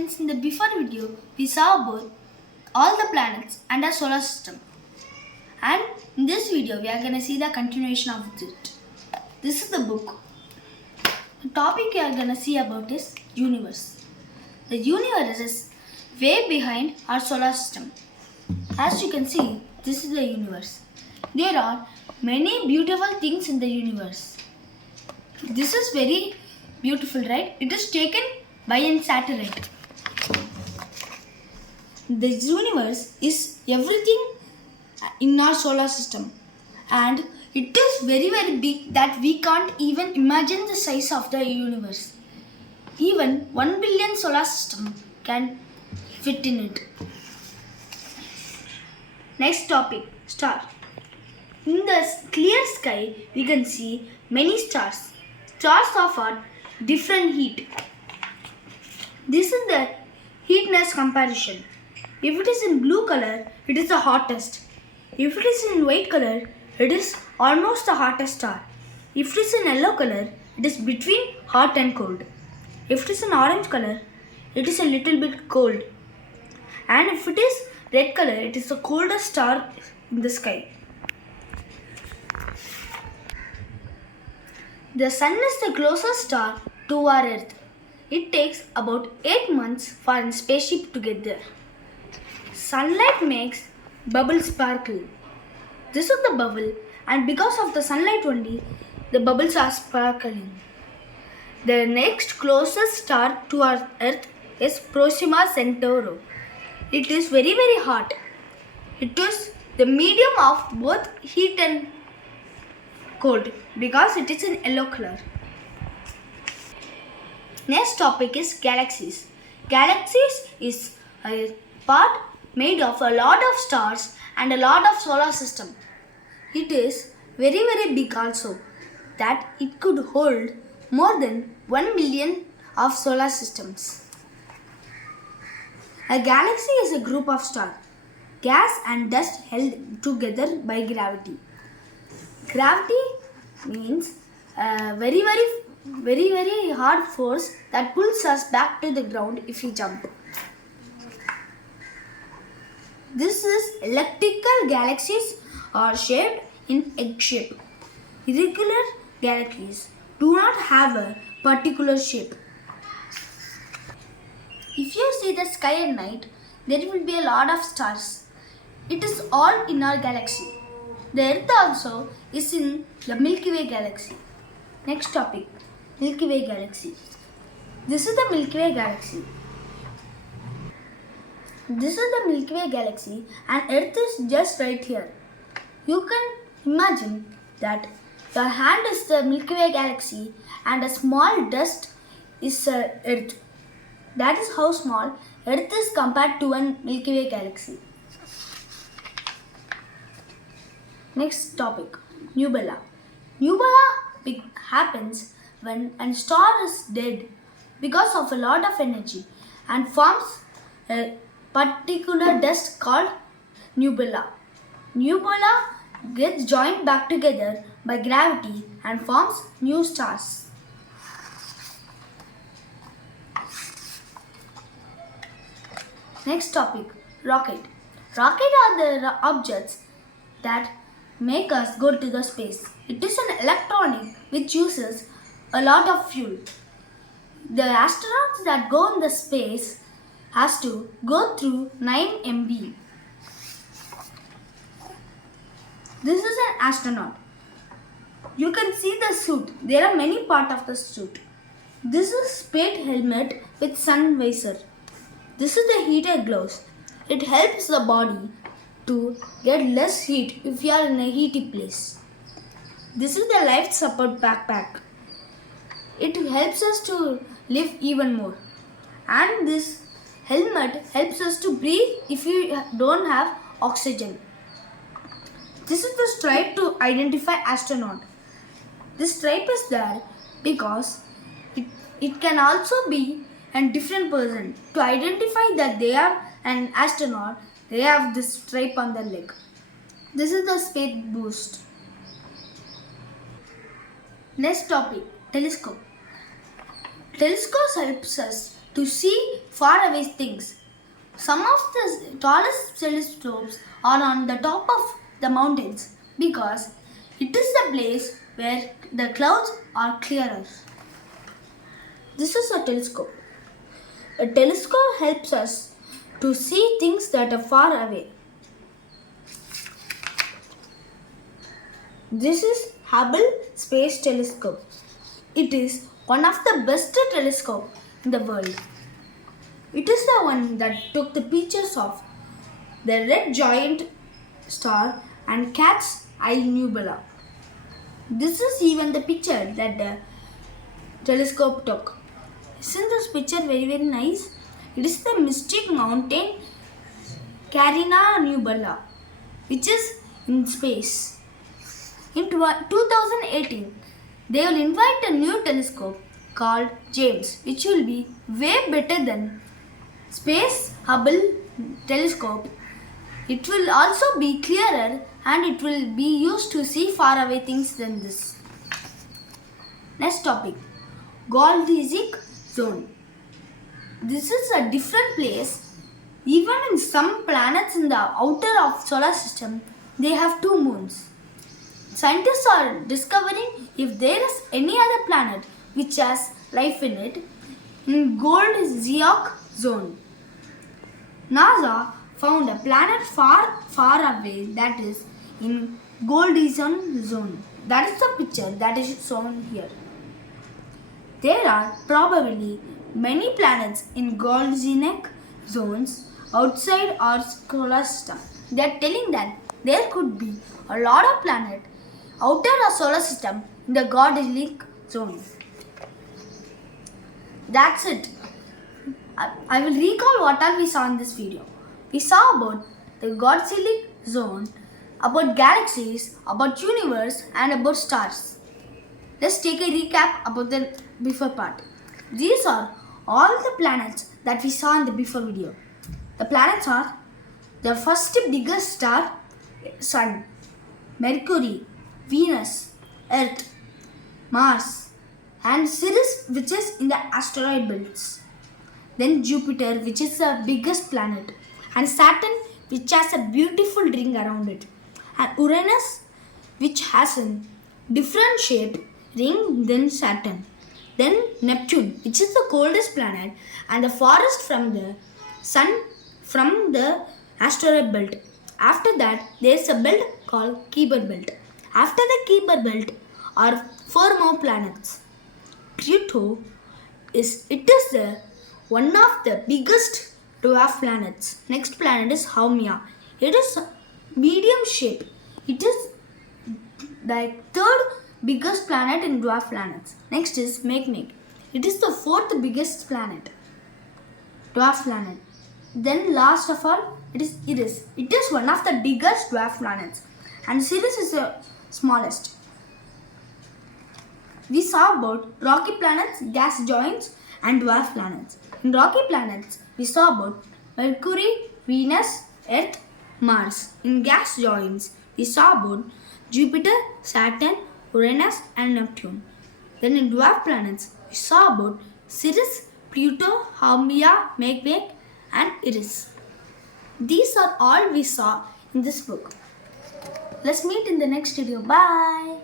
friends, in the before video we saw about all the planets and our solar system, and in this video we are going to see the continuation of it. This is the book. The topic we are going to see about is universe. The universe is way behind our solar system. As you can see, this is the universe. There are many beautiful things in the universe. This is very beautiful, right? It is taken by a satellite. The universe is everything in our solar system, and it is very big that we can't even imagine the size of the universe. Even 1 billion solar system can fit in it. Next topic, star. In the clear sky, we can see many stars. Stars offer different heat. This is the heatness comparison. If it is in blue color, it is the hottest. If it is in white color, it is almost the hottest star. If it is in yellow color, it is between hot and cold. If it is in orange color, it is a little bit cold. And if it is red color, it is the coldest star in the sky. The sun is the closest star to our earth. It takes about 8 months for a spaceship to get there. Sunlight makes bubbles sparkle. This is the bubble, and because of the sunlight only, the bubbles are sparkling. The next closest star to our earth is Proxima Centauri. It is very hot. It is the medium of both heat and cold because it is in yellow color. Next topic is galaxies. Galaxies is a part made of a lot of stars and a lot of solar system. It is very big also, that it could hold more than 1 million of solar systems. A galaxy is a group of stars, gas and dust held together by gravity. Gravity means a very hard force that pulls us back to the ground if we jump. This is elliptical galaxies are shaped in egg shape. Irregular galaxies do not have a particular shape. If you see the sky at night, there will be a lot of stars. It is all in our galaxy. The Earth also is in the Milky Way galaxy. Next topic, Milky Way galaxy. This is the Milky Way galaxy. This is the Milky Way galaxy, and Earth is just right here. You can imagine that your hand is the Milky Way galaxy and a small dust is Earth. That is how small Earth is compared to a Milky Way galaxy. Next topic, nebula. Nebula happens when a star is dead because of a lot of energy and forms a particular dust called nebula. Nebula gets joined back together by gravity and forms new stars. Next topic, rocket. Rocket are the objects that make us go to the space. It is an electronic which uses a lot of fuel. The astronauts that go in the space has to go through 9 MB. This is an astronaut. You can see the suit. There are many parts of the suit. This is space helmet with sun visor. This is the heater gloves. It helps the body to get less heat if you are in a heaty place. This is the life support backpack. It helps us to live even more. And this helmet helps us to breathe if we don't have oxygen. This is the stripe to identify astronaut. This stripe is there because it can also be a different person. To identify that they are an astronaut, they have this stripe on their leg. This is the space boost. Next topic, telescope. Telescopes helps us to see faraway things. Some of the tallest telescopes are on the top of the mountains because it is the place where the clouds are clearer. This is a telescope. A telescope helps us to see things that are far away. This is Hubble Space Telescope. It is one of the best telescopes in the world. It is the one that took the pictures of the red giant star and cat's eye nebula. This is even the picture that the telescope took. Isn't this picture very nice? It is the mystic mountain Carina Nebula, which is in space. In 2018, they will invite a new telescope called James, which will be way better than Space Hubble telescope. It will also be clearer and it will be used to see far away things than this. Next topic, Goldilocks zone. This is a different place. Even in some planets in the outer of solar system, they have 2 moons. Scientists are discovering if there is any other planet which has life in it in Goldilocks zone. NASA found a planet far away that is in Goldilocks zone. That is the picture that is shown here. There are probably many planets in Goldilocks zones outside our solar system. They are telling that there could be a lot of planets outer our solar system in the Goldilocks zone. That's it. I will recall what all we saw in this video. We saw about the Goldilocks zone, about galaxies, about universe and about stars. Let's take a recap about the before part. These are all the planets that we saw in the before video. The planets are the first biggest star, Sun, Mercury, Venus, Earth, Mars, and Ceres, which is in the asteroid belts. Then Jupiter, which is the biggest planet, and Saturn, which has a beautiful ring around it, and Uranus, which has a different shaped ring than Saturn. Then Neptune, which is the coldest planet and the farthest from the Sun from the asteroid belt. After that, there is a belt called Kuiper belt. After the Kuiper belt are 4 more planets. Pluto is the one of the biggest dwarf planets. Next planet is Haumea. It is medium shape. It is the 3rd biggest planet in dwarf planets. Next is Magnetic. It is the 4th biggest planet, dwarf planet. Then last of all, it is Eris. It is one of the biggest dwarf planets, and Ceres is the smallest. We saw about rocky planets, gas giants, and dwarf planets. In rocky planets, we saw about Mercury, Venus, Earth, Mars. In gas giants, we saw about Jupiter, Saturn, Uranus, and Neptune. Then in dwarf planets, we saw about Ceres, Pluto, Haumea, Magnetic, and Eris. These are all we saw in this book. Let's meet in the next video. Bye.